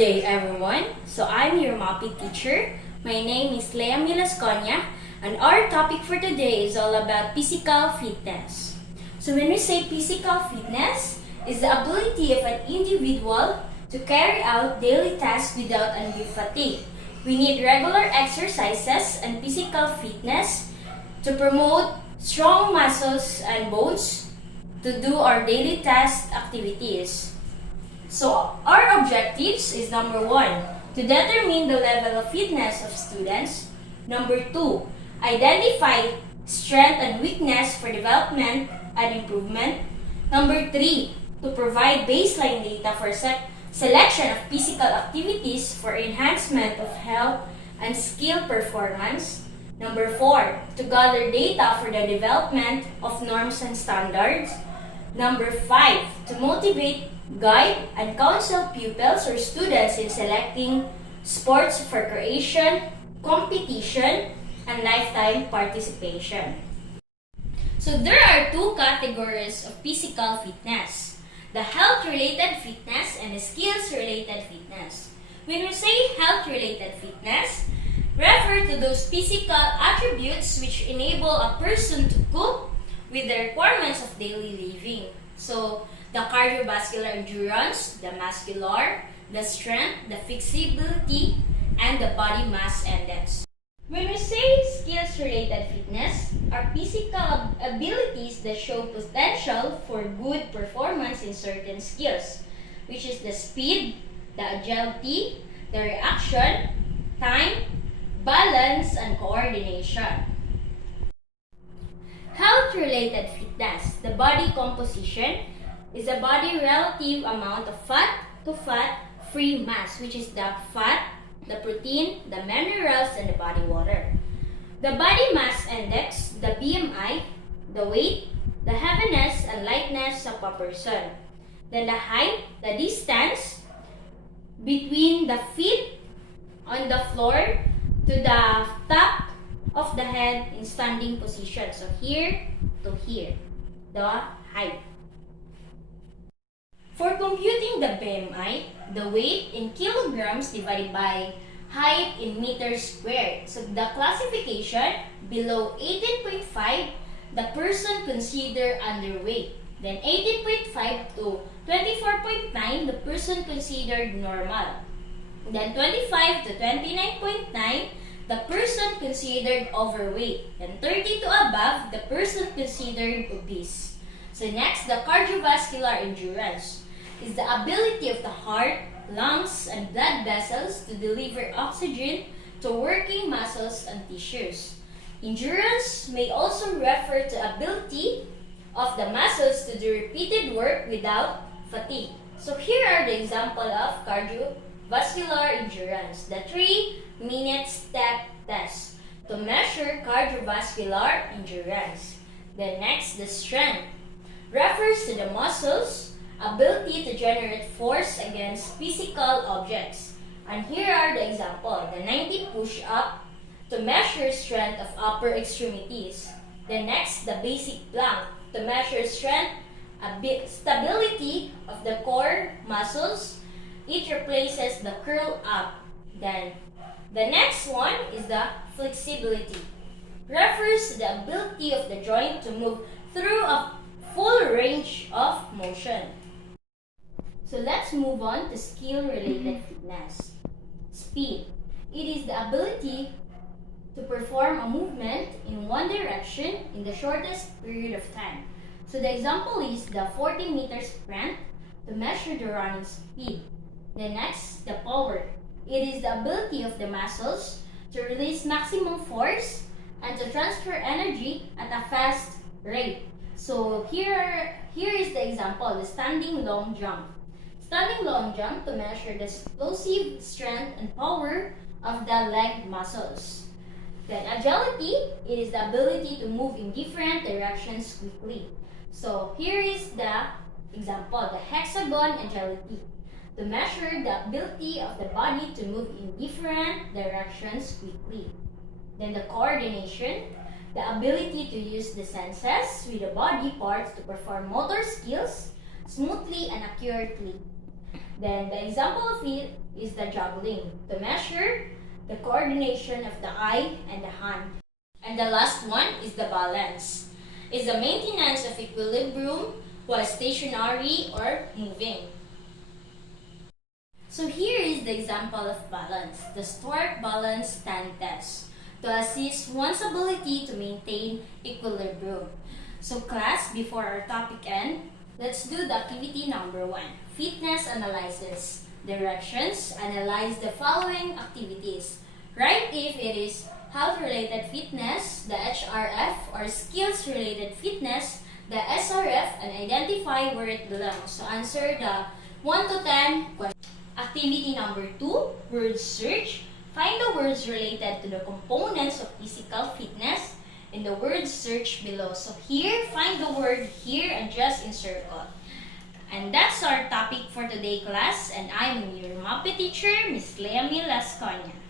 day, everyone. So I'm your MAPI teacher. My name is Lea Milasconia, and our topic for today is all about physical fitness. So when we say physical fitness, is the ability of an individual to carry out daily tasks without undue fatigue. We need regular exercises and physical fitness to promote strong muscles and bones to do our daily task activities. So our objectives is number 1, to determine the level of fitness of students. Number 2, identify strength and weakness for development and improvement. Number 3, to provide baseline data for selection of physical activities for enhancement of health and skill performance. Number 4, to gather data for the development of norms and standards. Number 5, to motivate, guide, and counsel pupils or students in selecting sports for creation, competition, and lifetime participation. So there are 2 categories of physical fitness: the health-related fitness and the skills-related fitness. When we say health-related fitness, refer to those physical attributes which enable a person to cope with the requirements of daily living. So, the cardiovascular endurance, the muscular, the strength, the flexibility, and the body mass index. When we say skills-related fitness, are physical abilities that show potential for good performance in certain skills, which is the speed, the agility, the reaction, time, balance, and coordination. Health-related fitness, the body composition, is the body relative amount of fat to fat-free mass, which is the fat, the protein, the minerals, and the body water. The body mass index, the BMI, the weight, the heaviness and lightness of a person. Then the height, the distance between the feet on the floor to the top of the head in standing position. So here to here, the height. For computing the BMI, the weight in kilograms divided by height in meters squared. So the classification, below 18.5, the person considered underweight. Then 18.5 to 24.9, the person considered normal. Then 25 to 29.9, the person considered overweight. And 30 to above, the person considered obese. So next, the cardiovascular endurance is the ability of the heart, lungs, and blood vessels to deliver oxygen to working muscles and tissues. Endurance may also refer to ability of the muscles to do repeated work without fatigue. So here are the example of cardiovascular endurance, the 3-minute step test to measure cardiovascular endurance. Then next, the strength refers to the muscles' ability to generate force against physical objects. And here are the example, the 90 push-up to measure strength of upper extremities. The next, the basic plank to measure strength, stability of the core muscles. It replaces the curl up. Then the next one is the flexibility. Refers to the ability of the joint to move through a full range of motion. So let's move on to skill-related fitness. Speed. It is the ability to perform a movement in one direction in the shortest period of time. So the example is the 40-meter sprint to measure the running speed. The next, the power. It is the ability of the muscles to release maximum force and to transfer energy at a fast rate. So here is the example, the standing long jump. Standing long jump to measure the explosive strength and power of the leg muscles. Then agility, it is the ability to move in different directions quickly. So here is the example, the hexagon agility, to measure the ability of the body to move in different directions quickly. Then the coordination, the ability to use the senses with the body parts to perform motor skills smoothly and accurately. Then the example of it is the juggling, to measure the coordination of the eye and the hand. And the last one is the balance, is the maintenance of equilibrium while stationary or moving. So here is the example of balance, the Stork balance stand test, to assist one's ability to maintain equilibrium. So class, before our topic end, let's do the activity number 1, fitness analysis. Directions, analyze the following activities. Write if it is health-related fitness, the HRF, or skills-related fitness, the SRF, and identify where it belongs. So answer the 1 to 10 questions. Activity number 2, word search. Find the words related to the components of physical fitness in the word search below. So here, find the word here and just encircle. And that's our topic for today, class. And I'm your MAPE teacher, Miss Leamil Lasconia.